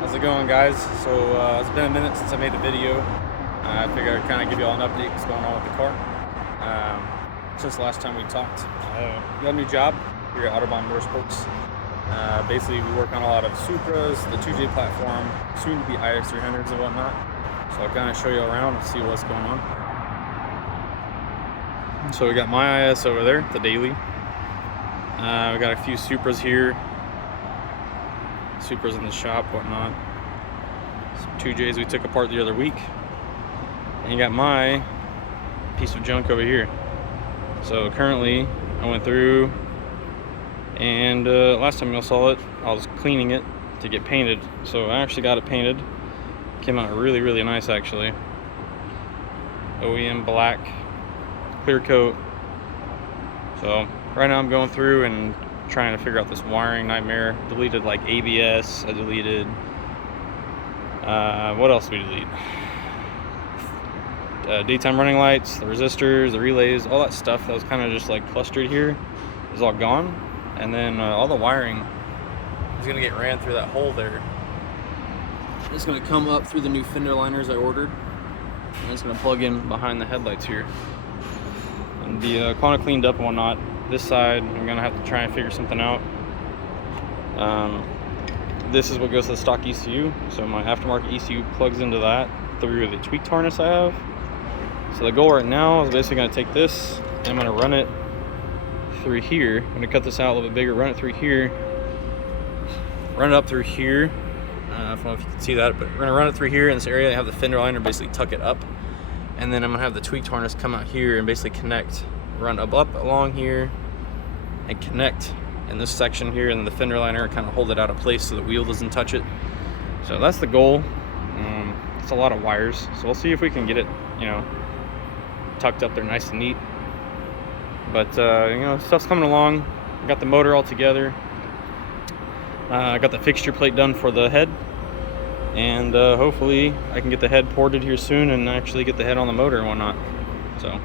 How's it going, guys? So it's been a minute since I made a video. I figured I'd kind of give you all an update what's going on with the car. Since the last time we talked, got a new job here at Autobahn Motorsports. Basically, we work on a lot of Supras, the 2J platform, soon to be is300s and whatnot. So I'll kind of show you around and see what's going on. So we got my IS over there, the daily. We got a few Supras here. Supras in the shop, whatnot. Some 2Js we took apart the other week. And you got my piece of junk over here. So currently, I went through and last time you saw it, I was cleaning it to get painted. So I actually got it painted. Came out really, really nice actually. OEM black, clear coat. So right now I'm going through and trying to figure out this wiring nightmare. Deleted like ABS, I deleted, what else did we delete? Daytime running lights, the resistors, the relays, all that stuff that was kind of just like clustered here is all gone. And then all the wiring is gonna get ran through that hole there. It's gonna come up through the new fender liners I ordered, and it's gonna plug in behind the headlights here and be kind of cleaned up and whatnot. This side, I'm gonna have to try and figure something out. This is what goes to the stock ECU, so my aftermarket ECU plugs into that through the tweaked harness I have. So the goal right now is basically gonna take this and I'm gonna run it through here. I'm gonna cut this out a little bit bigger, run it through here, run it up through here. I don't know if you can see that, but we're gonna run it through here in this area. I have the fender liner basically tuck it up, and then I'm gonna have the tweaked harness come out here and basically connect, run up along here and connect in this section here, and then the fender liner kind of hold it out of place so the wheel doesn't touch it. So that's the goal. It's a lot of wires, so we'll see if we can get it, you know, tucked up there nice and neat. But you know, stuff's coming along. I got the motor all together. I got the fixture plate done for the head, and hopefully I can get the head ported here soon and actually get the head on the motor and whatnot. So